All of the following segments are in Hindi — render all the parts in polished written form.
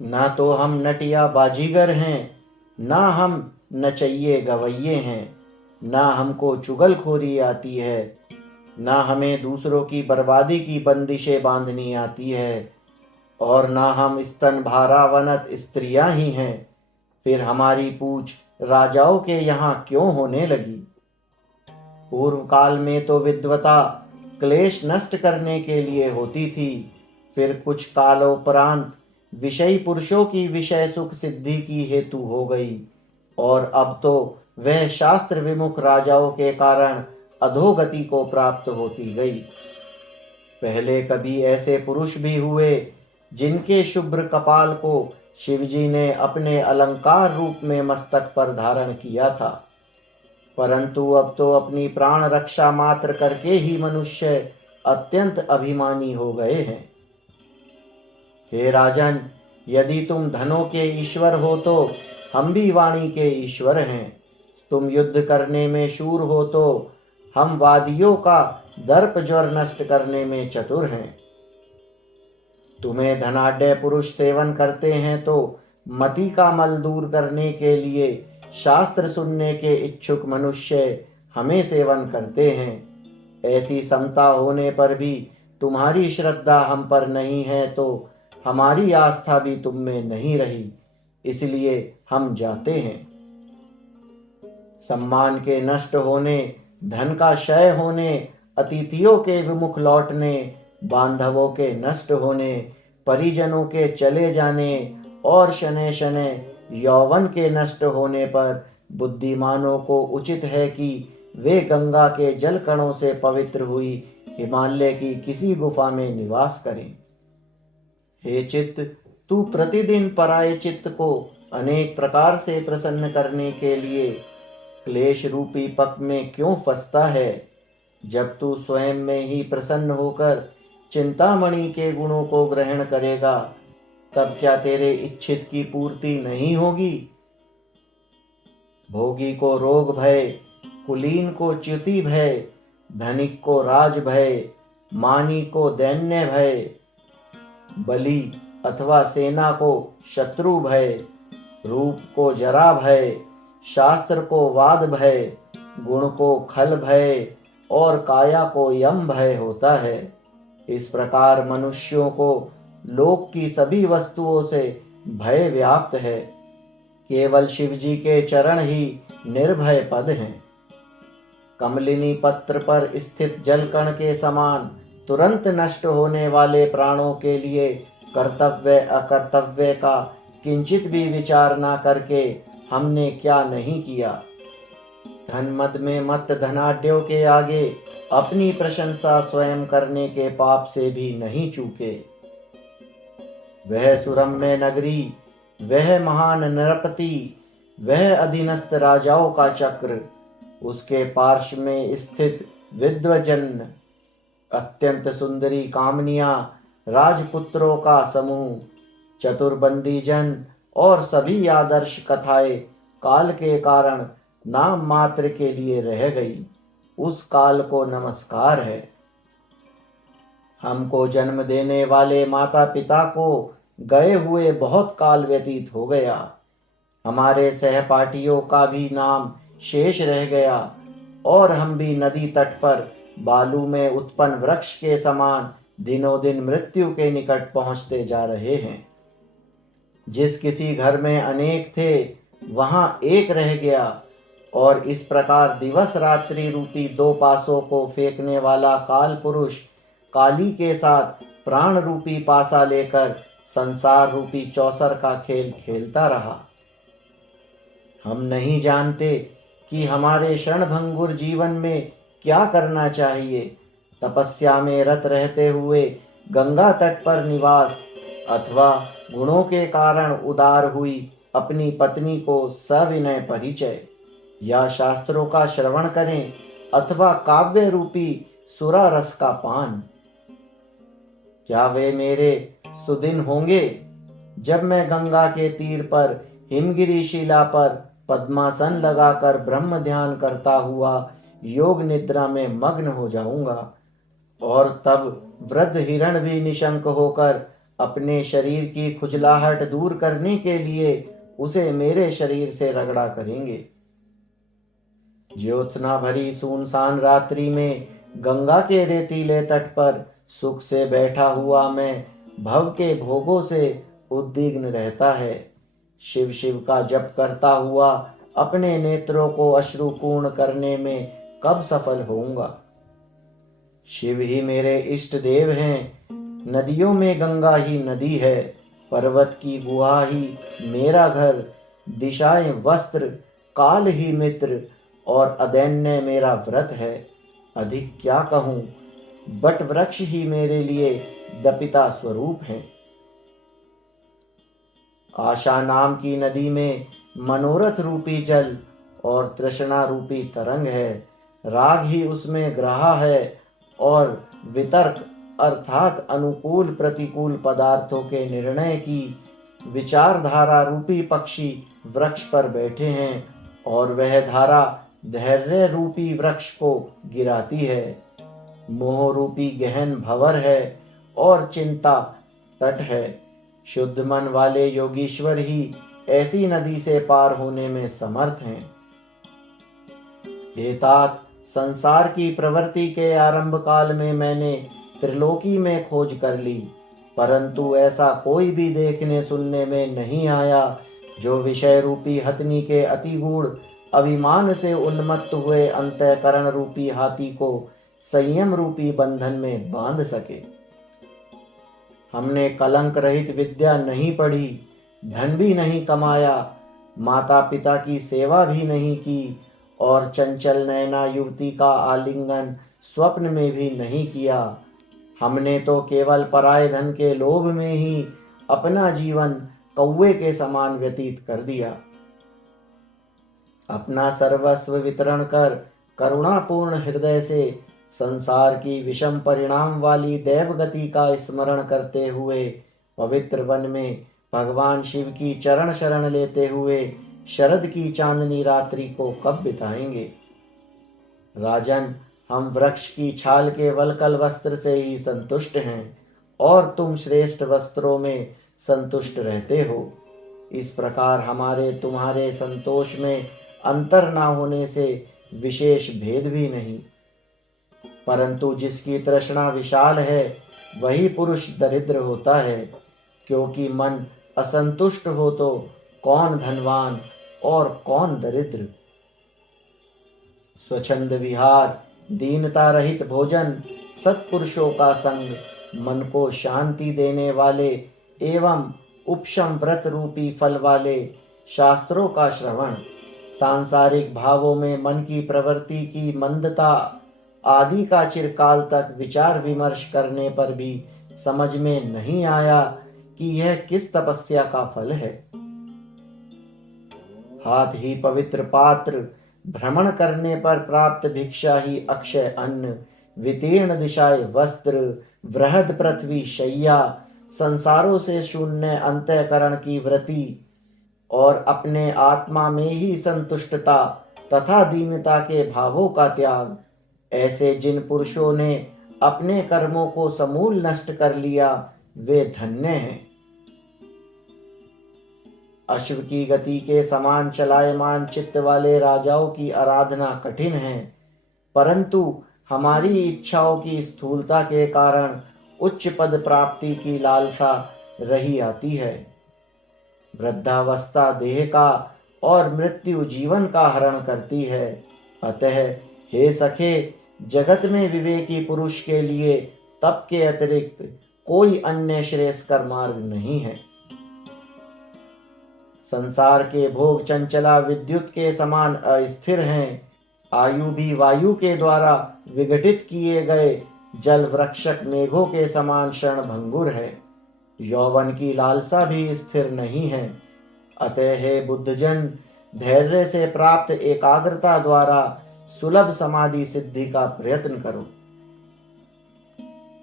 ना तो हम नटिया बाजीगर हैं, ना हम नचइये गवैये हैं, ना हमको चुगलखोरी आती है, ना हमें दूसरों की बर्बादी की बंदिशें बांधनी आती है, और ना हम स्तन भारावनत स्त्रियां ही हैं। फिर हमारी पूछ राजाओं के यहाँ क्यों होने लगी? पूर्व काल में तो विद्वता क्लेश नष्ट करने के लिए होती थी, फिर कुछ कालोपरांत विषयी पुरुषों की विषय सुख सिद्धि की हेतु हो गई, और अब तो वह शास्त्र विमुख राजाओं के कारण अधोगति को प्राप्त होती गई। पहले कभी ऐसे पुरुष भी हुए जिनके शुभ्र कपाल को शिवजी ने अपने अलंकार रूप में मस्तक पर धारण किया था, परंतु अब तो अपनी प्राण रक्षा मात्र करके ही मनुष्य अत्यंत अभिमानी हो गए हैं। हे राजन, यदि तुम धनों के ईश्वर हो तो हम भी वाणी के ईश्वर हैं। तुम युद्ध करने में शूर हो तो हम वादियों का दर्प ज्वर नष्ट करने में चतुर हैं। तुम्हें धनाढ्य पुरुष सेवन करते हैं तो मति का मल दूर करने के लिए शास्त्र सुनने के इच्छुक मनुष्य हमें सेवन करते हैं। ऐसी समता होने पर भी तुम्हारी श्रद्धा हम पर नहीं है तो हमारी आस्था भी तुम में नहीं रही, इसलिए हम जाते हैं। सम्मान के नष्ट होने, धन का क्षय होने, अतिथियों के विमुख लौटने, बांधवों के नष्ट होने, परिजनों के चले जाने और शनै शनै यौवन के नष्ट होने पर बुद्धिमानों को उचित है कि वे गंगा के जल कणों से पवित्र हुई हिमालय की किसी गुफा में निवास करें। हे चित्त, तू प्रतिदिन पराये चित्त को अनेक प्रकार से प्रसन्न करने के लिए क्लेश रूपी पक में क्यों फंसता है? जब तू स्वयं में ही प्रसन्न होकर चिंतामणि के गुणों को ग्रहण करेगा, तब क्या तेरे इच्छित की पूर्ति नहीं होगी? भोगी को रोग भय, कुलीन को च्युति भय, धनिक को राज भय, मानी को दैन्य भय, बलि अथवा सेना को शत्रु भय, रूप को जरा भय, शास्त्र को वाद भय, गुण को खल भय और काया को यम भय होता है। इस प्रकार मनुष्यों को लोक की सभी वस्तुओं से भय व्याप्त है। केवल शिवजी के चरण ही निर्भय पद हैं। कमलिनी पत्र पर स्थित जलकण के समान तुरंत नष्ट होने वाले प्राणों के लिए कर्तव्य अकर्तव्य का किंचित भी विचार न करके हमने क्या नहीं किया। धन मद में मत धनाढ्यों के आगे अपनी प्रशंसा स्वयं करने के पाप से भी नहीं चूके। वह सुरम्य नगरी, वह महान नरपति, वह अधीनस्थ राजाओं का चक्र, उसके पार्श्व में स्थित विद्वजन, अत्यंत सुंदरी कामनियां, राजपुत्रों का समूह, चतुर्बंदी जन और सभी आदर्श कथाएं काल के कारण नाम मात्र के लिए रह गई। उस काल को नमस्कार है। हमको जन्म देने वाले माता पिता को गए हुए बहुत काल व्यतीत हो गया। हमारे सहपाठियों का भी नाम शेष रह गया और हम भी नदी तट पर बालू में उत्पन्न वृक्ष के समान दिनों दिन मृत्यु के निकट पहुंचते जा रहे हैं। जिस किसी घर में अनेक थे वहां एक रह गया, और इस प्रकार दिवस रात्रि रूपी दो पासों को फेंकने वाला काल पुरुष काली के साथ प्राण रूपी पासा लेकर संसार रूपी चौसर का खेल खेलता रहा। हम नहीं जानते कि हमारे क्षणभंगुर जीवन में क्या करना चाहिए। तपस्या में रत रहते हुए गंगा तट पर निवास, अथवा गुणों के कारण उदार हुई अपनी पत्नी को सविनय परिचय, या शास्त्रों का श्रवण करें अथवा काव्य रूपी सुरा रस का पान। क्या वे मेरे सुदिन होंगे जब मैं गंगा के तीर पर हिमगिरी शिला पर पद्मासन लगाकर ब्रह्म ध्यान करता हुआ योग निद्रा में मग्न हो जाऊंगा, और तब वृद्ध हिरण भी निशंक होकर अपने शरीर की खुजलाहट दूर करने के लिए उसे मेरे शरीर से रगड़ा करेंगे। ज्योत्सना भरी सुनसान रात्रि में गंगा के रेतीले तट पर सुख से बैठा हुआ मैं भव के भोगों से उद्विग्न रहता है। शिव शिव का जप करता हुआ अपने नेत्रों को अश्रुपूर्ण करने में कब सफल होऊंगा। शिव ही मेरे इष्ट देव हैं, नदियों में गंगा ही नदी है, पर्वत की गुहा ही मेरा घर, दिशाएं वस्त्र, काल ही मित्र और अदैन्य मेरा व्रत है। अधिक क्या कहूं, बट वृक्ष ही मेरे लिए दपिता स्वरूप है। आशा नाम की नदी में मनोरथ रूपी जल और तृष्णा रूपी तरंग है। राग ही उसमें ग्रहा है और वितर्क अर्थात अनुकूल प्रतिकूल पदार्थों के निर्णय की विचारधारा रूपी पक्षी वृक्ष पर बैठे हैं और वह धारा धैर्य रूपी वृक्ष को गिराती है। मोह रूपी गहन भंवर है और चिंता तट है। शुद्ध मन वाले योगीश्वर ही ऐसी नदी से पार होने में समर्थ हैं। हे तात, संसार की प्रवृत्ति के आरंभ काल में मैंने त्रिलोकी में खोज कर ली, परंतु ऐसा कोई भी देखने सुनने में नहीं आया जो विषय रूपी हथनी के अतिगूढ़ अभिमान से उन्मत्त हुए अंतःकरण रूपी हाथी को संयम रूपी बंधन में बांध सके। हमने कलंक रहित विद्या नहीं पढ़ी, धन भी नहीं कमाया, माता पिता की सेवा भी नहीं की और चंचल नैना युवती का आलिंगन स्वप्न में भी नहीं किया। हमने तो केवल पराये धन के लोभ में ही अपना जीवन कौवे के समान व्यतीत कर दिया। अपना सर्वस्व वितरण कर करुणापूर्ण हृदय से संसार की विषम परिणाम वाली दैवगति का स्मरण करते हुए पवित्र वन में भगवान शिव की चरण शरण लेते हुए शरद की चांदनी रात्रि को कब बिताएंगे। राजन, हम वृक्ष की छाल के वल्कल वस्त्र से ही संतुष्ट हैं और तुम श्रेष्ठ वस्त्रों में संतुष्ट रहते हो। इस प्रकार हमारे तुम्हारे संतोष में अंतर न होने से विशेष भेद भी नहीं, परंतु जिसकी तृष्णा विशाल है वही पुरुष दरिद्र होता है, क्योंकि मन असंतुष्ट हो तो कौन धनवान और कौन दरिद्र। स्वच्छंद विहार, दीनता रहित भोजन, सत्पुरुषों का संग, मन को शांति देने वाले एवं उपशम व्रत रूपी फल वाले शास्त्रों का श्रवण, सांसारिक भावों में मन की प्रवृत्ति की मंदता आदि का चिरकाल तक विचार विमर्श करने पर भी समझ में नहीं आया कि यह किस तपस्या का फल है। हाथ ही पवित्र पात्र, भ्रमण करने पर प्राप्त भिक्षा ही अक्षय अन्न, वितीर्ण दिशाएं वस्त्र, वृहद पृथ्वी शय्या, संसारों से शून्य अंतःकरण की वृत्ति और अपने आत्मा में ही संतुष्टता तथा दीनता के भावों का त्याग, ऐसे जिन पुरुषों ने अपने कर्मों को समूल नष्ट कर लिया वे धन्य हैं। अश्व की गति के समान चलायमान चित्त वाले राजाओं की आराधना कठिन है, परंतु हमारी इच्छाओं की स्थूलता के कारण उच्च पद प्राप्ति की लालसा रही आती है। वृद्धावस्था देह का और मृत्यु जीवन का हरण करती है। अतः हे सखे, जगत में विवेकी पुरुष के लिए तप के अतिरिक्त कोई अन्य श्रेयस्कर मार्ग नहीं है। संसार के भोग चंचला विद्युत के समान अस्थिर हैं। आयु भी वायु के द्वारा विघटित किए गए जल वृक्षक मेघों के समान क्षण भंगुर है। यौवन की लालसा भी स्थिर नहीं है। अतः हे बुद्धजन, धैर्य से प्राप्त एकाग्रता द्वारा सुलभ समाधि सिद्धि का प्रयत्न करो।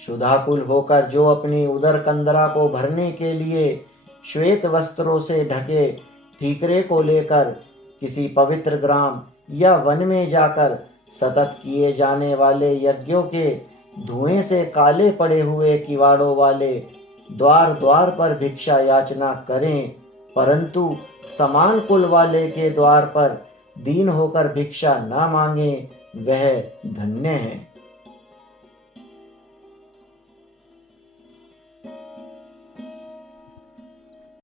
शुद्धाकुल होकर जो अपनी उदर कंदरा को भरने के लिए श्वेत वस्त्रों से ढके ठीकरे को लेकर किसी पवित्र ग्राम या वन में जाकर सतत किए जाने वाले यज्ञों के धुएं से काले पड़े हुए किवाड़ों वाले द्वार द्वार पर भिक्षा याचना करें, परंतु समान कुल वाले के द्वार पर दीन होकर भिक्षा न मांगे, वह धन्य है।